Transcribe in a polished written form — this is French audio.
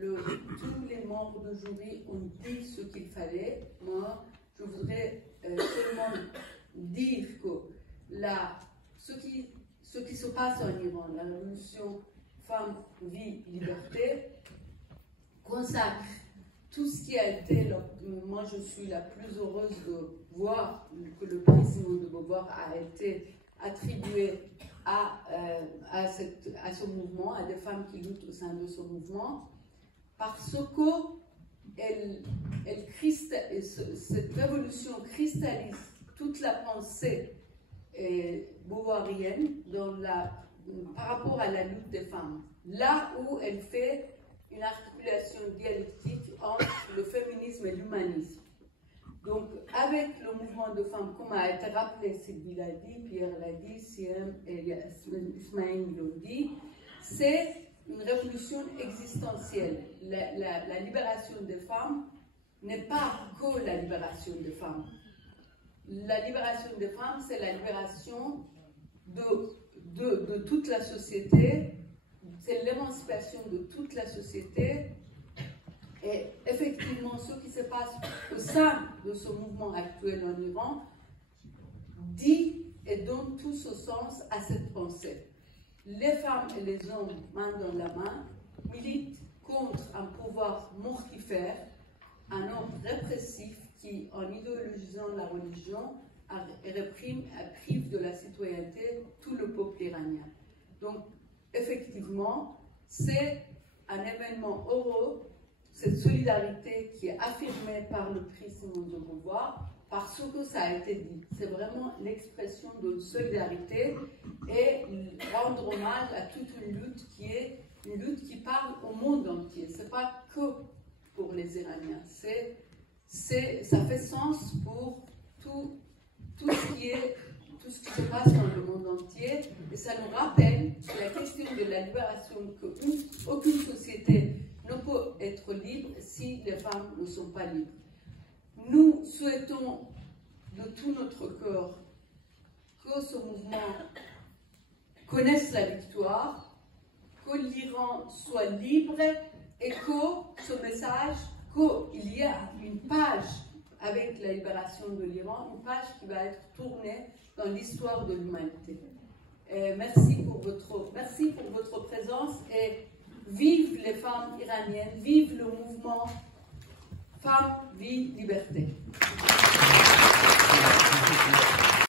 tous les membres de jury ont dit ce qu'il fallait. Moi, je voudrais seulement dire que ce qui se passe en Iran, la révolution Femme, Vie, Liberté, consacre tout ce qui a été. Moi, je suis la plus heureuse de voir que le prix Simone de Beauvoir a été attribué à ce mouvement, à des femmes qui luttent au sein de ce mouvement, parce que cette révolution cristallise toute la pensée beauvoirienne par rapport à la lutte des femmes, là où elle fait une articulation dialectique entre le féminisme et l'humanisme. Donc, avec le mouvement de femmes, comme a été rappelé, Sylvie l'a dit, Pierre l'a dit, Siem et Ismaël l'ont dit, c'est une révolution existentielle. La libération des femmes n'est pas que la libération des femmes. La libération des femmes, c'est la libération de toute la société, c'est l'émancipation de toute la société. Et effectivement, ce qui se passe au sein de ce mouvement actuel en Iran dit et donne tout ce sens à cette pensée. Les femmes et les hommes, main dans la main, militent contre un pouvoir mortifère, un homme répressif qui, en idéologisant la religion, prive de la citoyenneté tout le peuple iranien. Donc, effectivement, c'est un événement heureux, cette solidarité qui est affirmée par le prix Simone de Beauvoir, parce que ça a été dit. C'est vraiment l'expression de solidarité et rendre hommage à toute une lutte qui est une lutte qui parle au monde entier. Ce n'est pas que pour les Iraniens. Ça fait sens pour tout ce qui se passe dans le monde entier, et ça nous rappelle la question de la libération, qu'aucune société ne peut être libre si les femmes ne sont pas libres. Nous souhaitons de tout notre cœur que ce mouvement connaisse la victoire, que l'Iran soit libre et que ce message, qu'il y a une page avec la libération de l'Iran, une page qui va être tournée dans l'histoire de l'humanité. Merci pour votre présence et vive les femmes iraniennes, vive le mouvement Femmes, Vie, Liberté.